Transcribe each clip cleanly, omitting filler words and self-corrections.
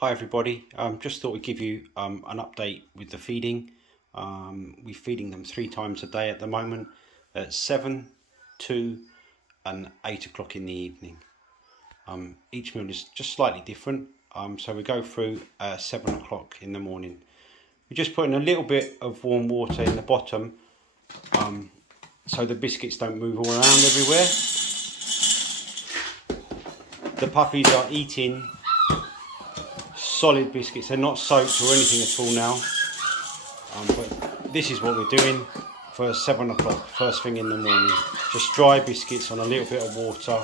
Hi everybody, just thought we'd give you an update with the feeding. We're feeding them 3 times a day at the moment at 7, 2 and 8 o'clock in the evening. Each meal is just slightly different, so we go through 7 o'clock in the morning. We're just putting a little bit of warm water in the bottom so the biscuits don't move all around everywhere. The puppies are eating solid biscuits, they're not soaked or anything at all now, but this is what we're doing for 7 o'clock, first thing in the morning. Just dry biscuits on a little bit of water.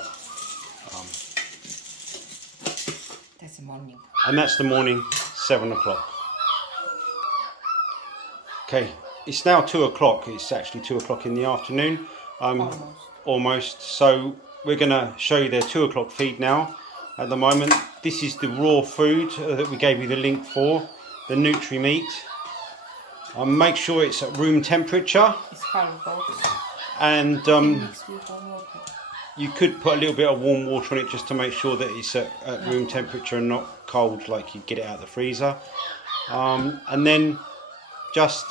That's the morning. And that's the morning, 7 o'clock. Okay, it's now 2 o'clock, it's actually 2 o'clock in the afternoon. Almost. So we're going to show you their 2 o'clock feed now. At the moment, this is the raw food that we gave you the link for, the Nutri Meat. Make sure it's at room temperature. It's half box. And you could put a little bit of warm water on it just to make sure that it's at room temperature and not cold like you get it out of the freezer. And then just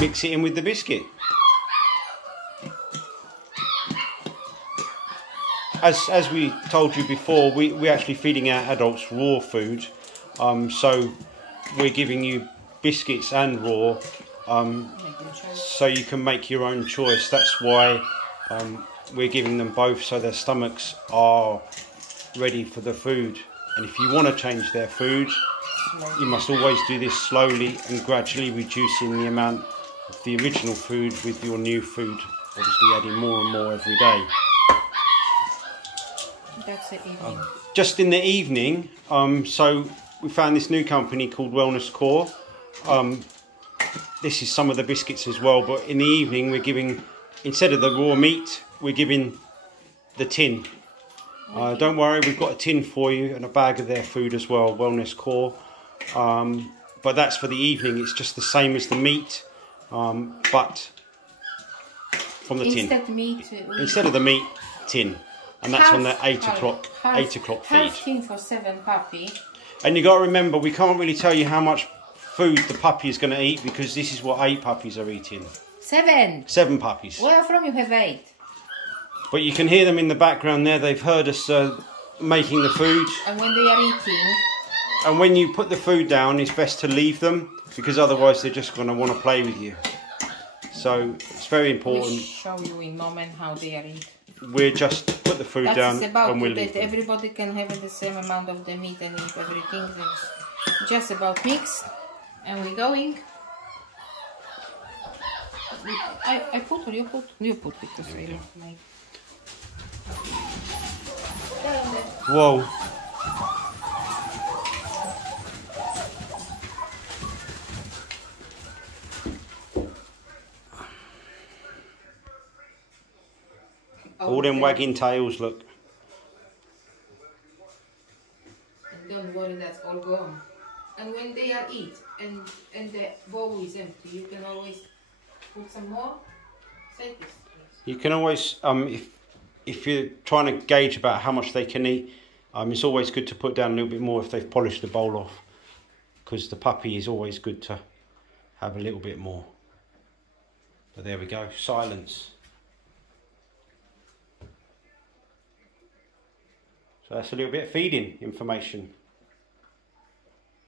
mix it in with the biscuit. As we told you before, we're actually feeding our adults raw food, so we're giving you biscuits and raw, so you can make your own choice. That's why we're giving them both, so their stomachs are ready for the food. And if you want to change their food, you must always do this slowly and gradually reducing the amount of the original food with your new food, obviously adding more and more every day. That's the evening. Just in the evening, so we found this new company called Wellness Core. This is some of the biscuits as well, but in the evening we're giving, instead of the raw meat, we're giving the tin. Don't worry, we've got a tin for you and a bag of their food as well, Wellness Core. But that's for the evening, it's just the same as the meat, but from the tin. Instead of the meat, tin. And that's on the 8 o'clock feed. Half tin for 7 puppy. And you got to remember, we can't really tell you how much food the puppy is going to eat because this is what 8 puppies are eating. 7. 7 puppies. Where from you have 8? But you can hear them in the background there. They've heard us making the food. And when they are eating. And when you put the food down, it's best to leave them because otherwise they're just going to want to play with you. So it's very important. We'll show you in a moment how they are eating. We're just put the food down and we'll leave them. Everybody can have the same amount of the meat and eat everything. It's just about mixed. And we're going. I put or you put because I left my. Whoa. All them wagging tails, look. And don't worry, that's all gone. And when they are eat and the bowl is empty, you can always put some more. Say this. You can always, if you're trying to gauge about how much they can eat, it's always good to put down a little bit more if they've polished the bowl off, because the puppy is always good to have a little bit more. But there we go, silence. So that's a little bit of feeding information.